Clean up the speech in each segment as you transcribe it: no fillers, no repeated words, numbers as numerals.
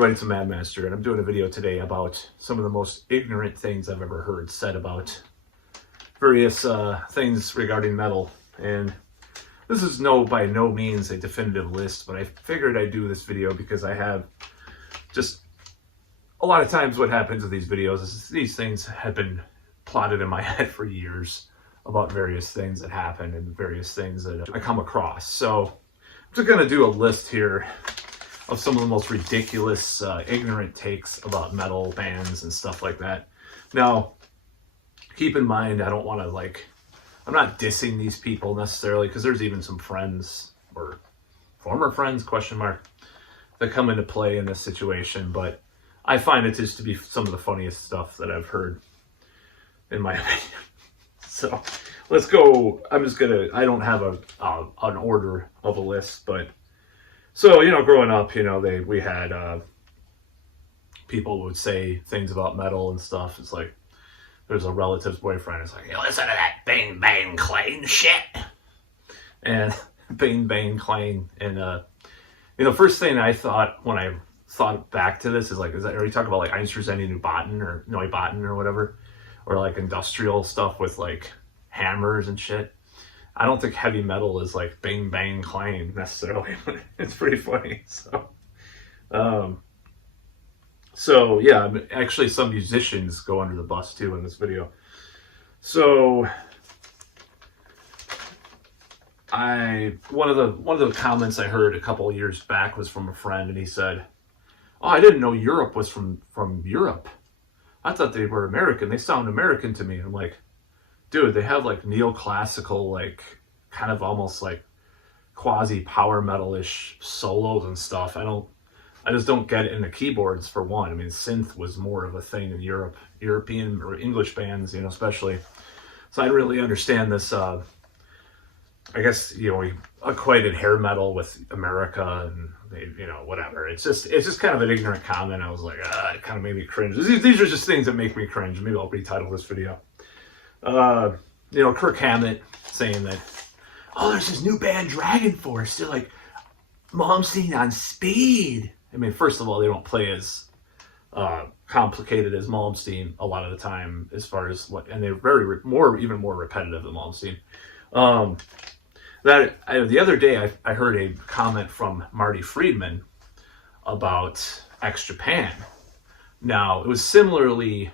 everybody, it's a Mad Master, and I'm doing a video today about some of the most ignorant things I've ever heard said about various things regarding metal. And this is by no means a definitive list, but I figured I'd do this video because I have just a lot of times what happens with these videos is these things have been plotted in my head for years about various things that happen and various things that I come across. So I'm just going to do a list here of some of the most ridiculous, ignorant takes about metal bands and stuff like that. Now, keep in mind, I don't want to I'm not dissing these people necessarily, because there's even some friends or former friends, that come into play in this situation, but I find it just to be some of the funniest stuff that I've heard, in my opinion. So let's go. I don't have an order of a list, but so, growing up, we had people would say things about metal and stuff. It's like, there's a relative's boyfriend. It's like, you listen to that Bang Bang Clang shit. And Bang Bang Clang. And, first thing I thought when I thought back to this is are you talking about Einstürzende Neubauten or Neubauten or whatever? Or industrial stuff with hammers and shit. I don't think heavy metal is Bang Bang Clang necessarily, but it's pretty funny. So yeah, actually some musicians go under the bus too in this video. So one of the comments I heard a couple of years back was from a friend, and he said, "Oh, I didn't know Europe was from Europe. I thought they were American. They sound American to me." I'm like, dude, they have neoclassical, kind of almost quasi power metal-ish solos and stuff. I just don't get it in the keyboards, for one. I mean, synth was more of a thing in European or English bands, especially. So I didn't really understand this, I guess, we equated hair metal with America and, whatever. It's just kind of an ignorant comment. I was like, it kind of made me cringe. These are just things that make me cringe. Maybe I'll retitle this video. Kirk Hammett saying that, oh, there's this new band, Dragon Force. They're Malmsteen on speed. I mean, first of all, they don't play as complicated as Malmsteen a lot of the time, as far as and they're even more repetitive than Malmsteen. The other day, I heard a comment from Marty Friedman about X Japan. Now, it was similarly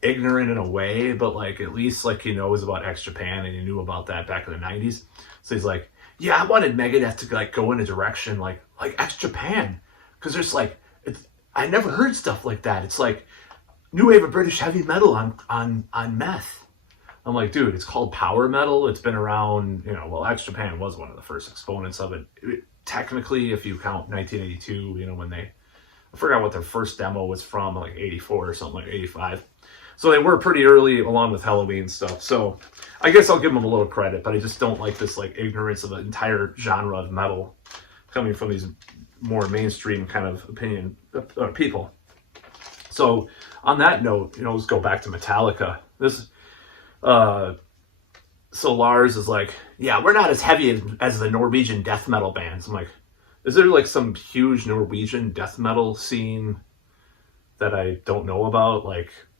ignorant in a way, but at least he knows about X Japan, and he knew about that back in the 90s. So he's like, yeah, I wanted Megadeth to go in a direction like X Japan, because there's I never heard stuff like that. It's new wave of British heavy metal on meth. I'm like, dude, it's called power metal. It's been around, X Japan was one of the first exponents of it. Technically, if you count 1982, when I forgot what their first demo was from, 84 or something, 85. So they were pretty early, along with Halloween stuff. So I guess I'll give them a little credit, but I just don't like this ignorance of the entire genre of metal coming from these more mainstream kind of opinion people. So on that note, let's go back to Metallica. So Lars is yeah, we're not as heavy as the Norwegian death metal bands. I'm like, is there some huge Norwegian death metal scene that I don't know about?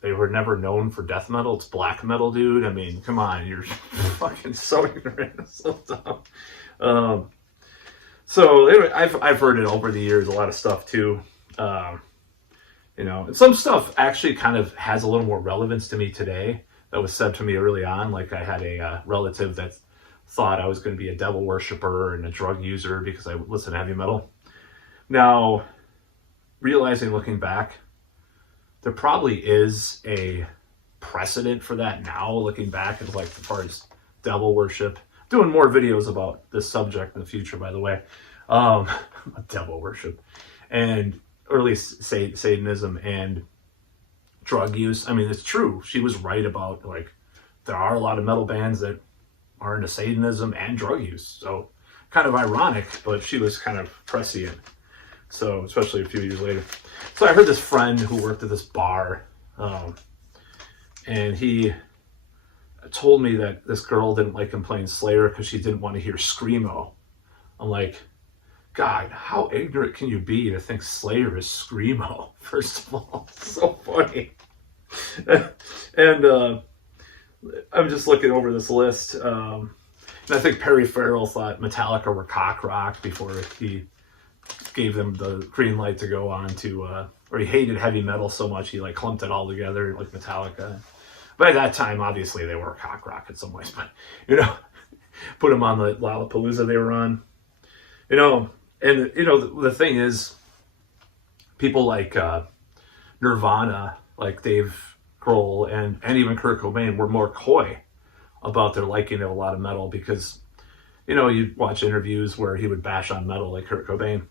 They were never known for death metal. It's black metal, dude. I mean, come on, you're fucking so ignorant, so dumb. So anyway, I've heard it over the years, a lot of stuff too. And some stuff actually kind of has a little more relevance to me today that was said to me early on. I had a relative that thought I was going to be a devil worshiper and a drug user because I listen to heavy metal. Now, realizing, looking back, there probably is a precedent for that now, looking back at as far as devil worship. Doing more videos about this subject in the future, by the way. Devil worship. And early Satanism and drug use. I mean, it's true. She was right about, there are a lot of metal bands that are into Satanism and drug use. So, kind of ironic, but she was kind of prescient. So, especially a few years later. So I heard this friend who worked at this bar, and he told me that this girl didn't like him playing Slayer because she didn't want to hear Screamo. I'm like, God, how ignorant can you be to think Slayer is screamo? First of all, so funny. And I'm just looking over this list, and I think Perry Farrell thought Metallica were cock rock before he gave them the green light to go on to, or he hated heavy metal so much he like clumped it all together like Metallica. By that time, obviously they were cock rock in some ways, but put them on the Lollapalooza they were on, and the thing is, people like Nirvana, like Dave Grohl and even Kurt Cobain were more coy about their liking of a lot of metal because, you'd watch interviews where he would bash on metal like Kurt Cobain,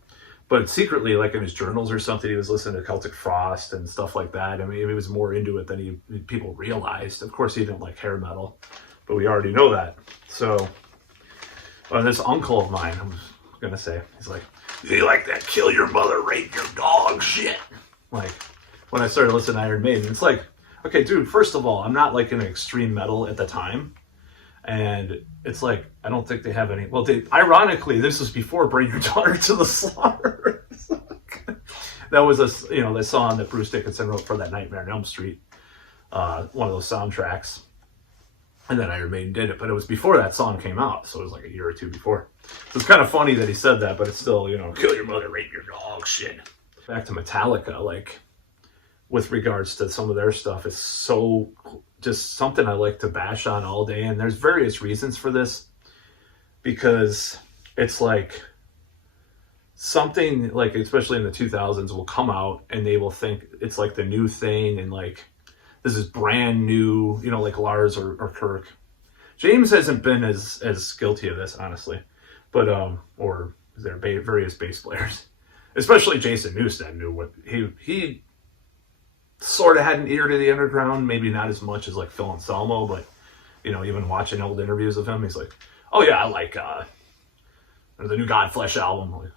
but secretly, like in his journals or something, he was listening to Celtic Frost and stuff like that. I mean, he was more into it than people realized. Of course, he didn't like hair metal, but we already know that. So, this uncle of mine, I'm gonna say, he's like, "Do you like that kill your mother, rape your dog shit?" Like, when I started listening to Iron Maiden, it's like, okay, dude, first of all, I'm not like in extreme metal at the time. And it's like, I don't think they have any, well, ironically, this was before Bring Your Daughter to the Slaughter. That was the song that Bruce Dickinson wrote for that Nightmare on Elm Street, one of those soundtracks. And then Iron Maiden did it, but it was before that song came out, so it was like a year or two before. So it's kind of funny that he said that, but it's still, kill your mother, rape your dog, shit. Back to Metallica, like, with regards to some of their stuff, it's so just something I like to bash on all day. And there's various reasons for this, because it's like something like, especially in the 2000s, will come out and they will think it's like the new thing. And like, this is brand new, like Lars or Kirk. James hasn't been as guilty of this, honestly, but, or there are various bass players, especially Jason Newsted knew what he sort of had an ear to the underground, maybe not as much as like Phil Anselmo, but even watching old interviews of him, he's like, "Oh yeah, I like the new Godflesh album." I'm like,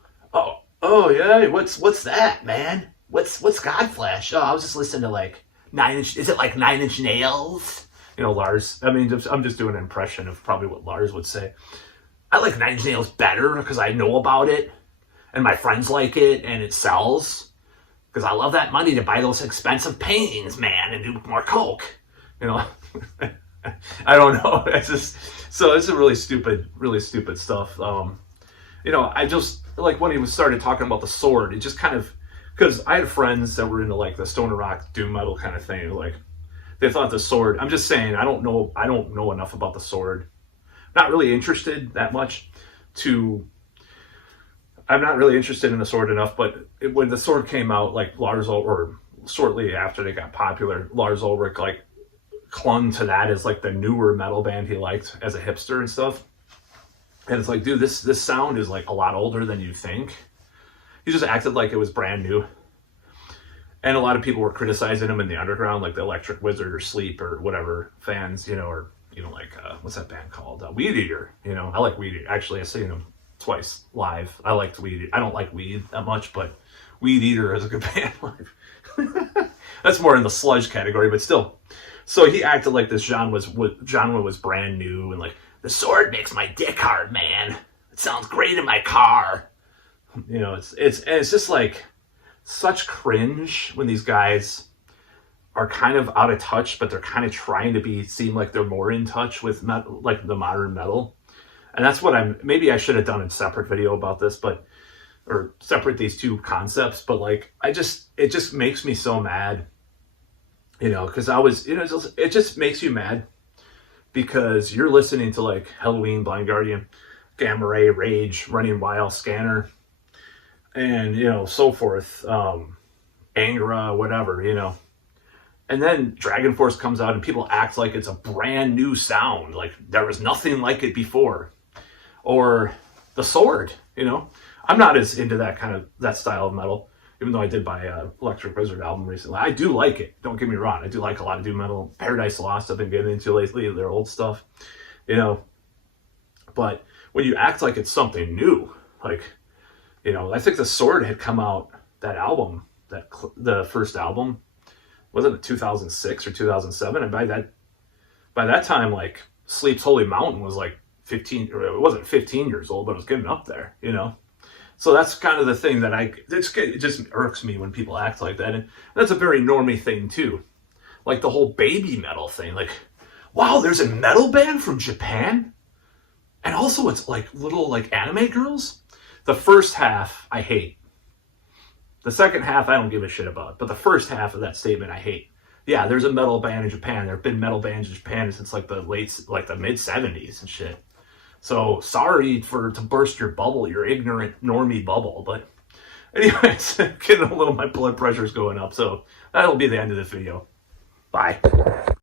oh yeah, what's that, man? What's Godflesh? Oh, I was just listening to like is it like 9 Inch Nails? Lars. I mean, I'm just doing an impression of probably what Lars would say. I like 9 Inch Nails better because I know about it, and my friends like it, and it sells. Because I love that money to buy those expensive paintings, man, and do more coke. I don't know. It's a really stupid stuff. I just like when he started talking about the sword. It just kind of, because I had friends that were into like the stoner rock, doom metal kind of thing. Like they thought the sword. I'm just saying, I don't know enough about the sword. Not really interested that much I'm not really interested in the sword enough, but when the sword came out, like or shortly after they got popular, Lars Ulrich like clung to that as like the newer metal band he liked as a hipster and stuff. And it's like, dude, this sound is like a lot older than you think. He just acted like it was brand new. And a lot of people were criticizing him in the underground, like the Electric Wizard or Sleep or whatever fans, or like what's that band called? Weed Eater. I like Weed Eater. Actually, I've seen them twice live. I liked Weed. I don't like Weed that much, but Weed Eater is a good band live. That's more in the sludge category, but still. So he acted like this genre was brand new, and like, the sword makes my dick hard, man. It sounds great in my car. It's just like such cringe when these guys are kind of out of touch, but they're kind of trying to seem like they're more in touch with like the modern metal. And that's what maybe I should have done a separate video about this, or separate these two concepts, but like, it just makes me so mad, because it just makes you mad because you're listening to like Halloween, Blind Guardian, Gamma Ray, Rage, Running Wild, Scanner, and, so forth, Angra, whatever, And then Dragon Force comes out and people act like it's a brand new sound, like there was nothing like it before. Or the sword, I'm not as into that style of metal, even though I did buy a Electric Wizard album recently. I do like it, don't get me wrong. I do like a lot of doom metal. Paradise Lost I've been getting into lately, their old stuff, But when you act like it's something new, like, I think the sword had come out, that album, the first album, wasn't it 2006 or 2007? And by that time, like, Sleep's Holy Mountain was like 15, or it wasn't 15 years old, but it was getting up there, So that's kind of the thing that it just irks me when people act like that. And that's a very normie thing too. Like the whole baby metal thing. Like, wow, there's a metal band from Japan? And also it's like little like anime girls? The first half I hate. The second half I don't give a shit about. But the first half of that statement I hate. Yeah, there's a metal band in Japan. There have been metal bands in Japan since like the mid 70s and shit. So sorry to burst your bubble, your ignorant normie bubble. But anyways, getting a little, my blood pressure's going up. So that'll be the end of this video. Bye.